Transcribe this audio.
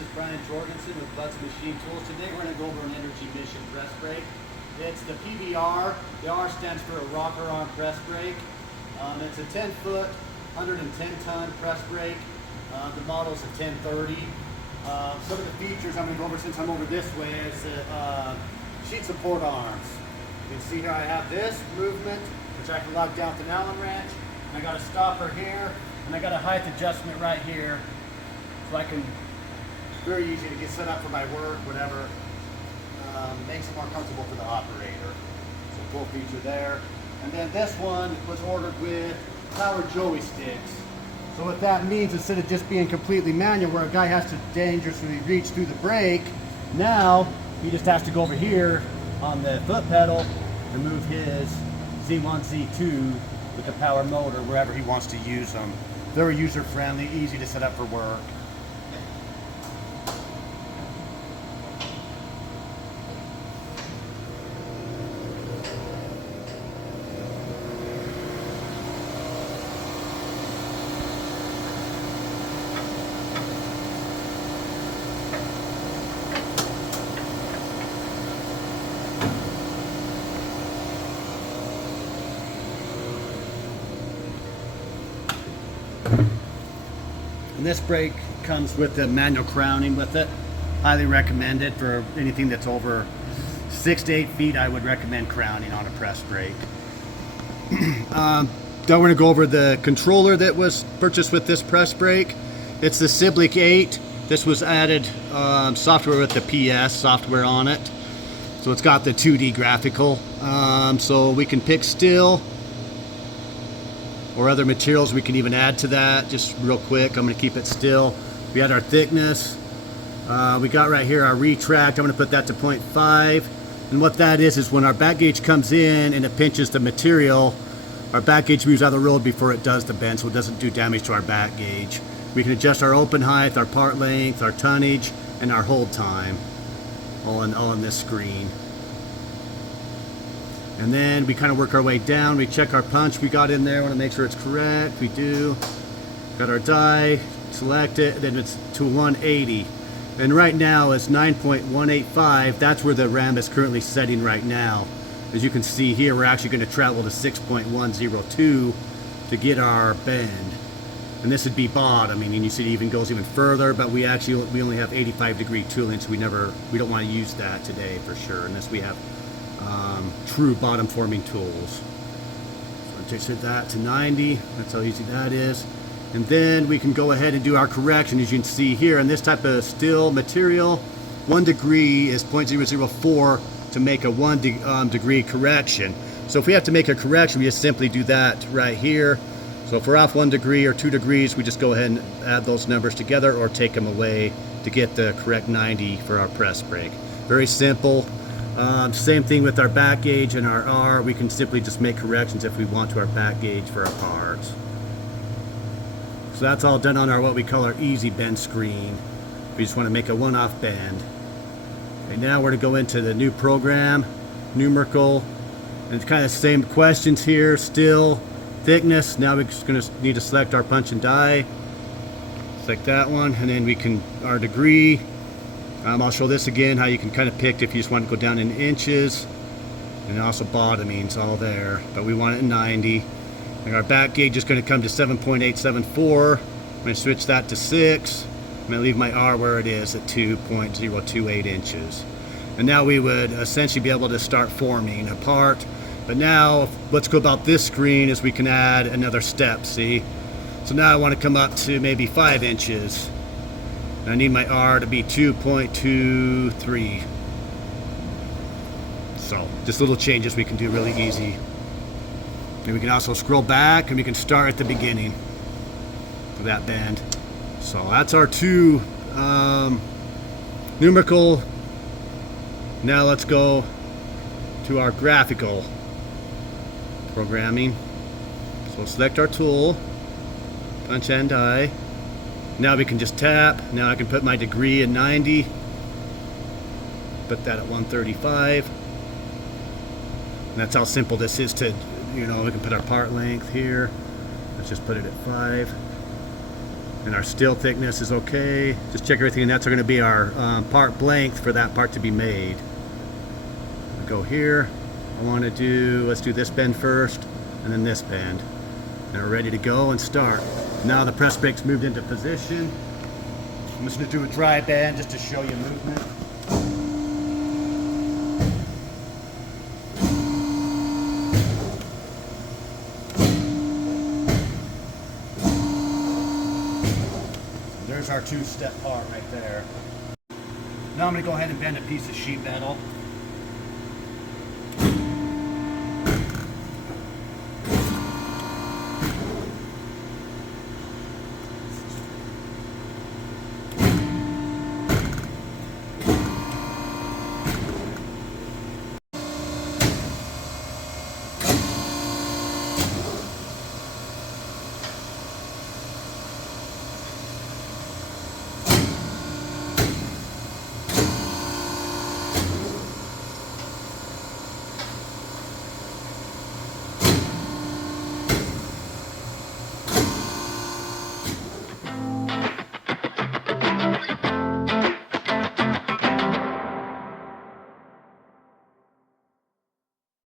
is Brian Jorgensen with Butts Machine Tools. Today we're going to go over an energy mission press brake. It's the PBR. The R stands for a rocker arm press brake. It's a 10-foot, 110-ton press brake. The model is a 1030. Some of the features I'm going to go over since I'm over this way is sheet support arms. You can see here I have this movement, which I can lock down with an Allen wrench. I got a stopper here, and I got a height adjustment right here, so I can, very easy to get set up for my work, whatever. Makes it more comfortable for the operator. So cool feature there. And then this one was ordered with power joysticks. So what that means, instead of just being completely manual, where a guy has to dangerously reach through the brake, now he just has to go over here on the foot pedal and move his Z1, Z2 with the power motor wherever he wants to use them. Very user friendly, easy to set up for work. And this brake comes with the manual crowning with it. Highly recommended for anything that's over 6 to 8 feet. I would recommend crowning on a press brake. Now we're going to go over the controller that was purchased with this press brake. It's the Cybelec 8. This was added software with the PS software on it. So it's got the 2D graphical. So we can pick steel or other materials we can even add to that. Just real quick, I'm going to keep it still. We had our thickness. We got right here our retract. I'm going to put that to 0.5. And what that is when our back gauge comes in and it pinches the material, our back gauge moves out of the road before it does the bend, so it doesn't do damage to our back gauge. We can adjust our open height, our part length, our tonnage, and our hold time, all in this screen. And then we kind of work our way down. We check our punch we got in there. Want to make sure it's correct. We do. Got our die. Select it. Then it's to 180. And right now it's 9.185. That's where the RAM is currently setting right now. As you can see here, we're actually going to travel to 6.102 to get our bend. And this would be bottom. And you see it even goes even further. But we only have 85-degree tooling, so we don't want to use that today for sure, unless we have true bottom forming tools. So I set that to 90. That's how easy that is. And then we can go ahead and do our correction. As you can see here, in this type of steel material, 1 degree is 0.004 to make a 1 degree correction. So if we have to make a correction, we just simply do that right here. So if we're off 1 degree or 2 degrees, we just go ahead and add those numbers together or take them away to get the correct 90 for our press brake. Very simple. Same thing with our back gauge and our R. We can simply just make corrections if we want to our back gauge for our parts. So that's all done on our what we call our easy bend screen. We just want to make a one-off bend. Okay, now we're going to go into the new program, numerical, and it's kind of the same questions here. Still, thickness. Now we're just going to need to select our punch and die. Select that one, and then we can our degree. I'll show this again, how you can kind of pick if you just want to go down in inches, and also bottoming's all there, but we want it in 90. And our back gauge is going to come to 7.874. I'm going to switch that to 6. I'm going to leave my R where it is at 2.028 inches. And now we would essentially be able to start forming a part. But now what's cool about this screen is we can add another step, see? So now I want to come up to maybe 5 inches. I need my R to be 2.23. So just little changes we can do really easy. And we can also scroll back and we can start at the beginning of that bend. So that's our 2 numerical. Now let's go to our graphical programming. So select our tool, punch and die. Now we can just tap. Now I can put my degree in 90. Put that at 135. And that's how simple this is to, we can put our part length here. Let's just put it at 5. And our steel thickness is okay. Just check everything, and that's going to be our part length for that part to be made. We'll go here. I want to do, let's do this bend first, and then this bend. And we're ready to go and start. Now the press brake's moved into position. I'm just going to do a dry bend just to show you movement. There's our two-step part right there. Now I'm going to go ahead and bend a piece of sheet metal.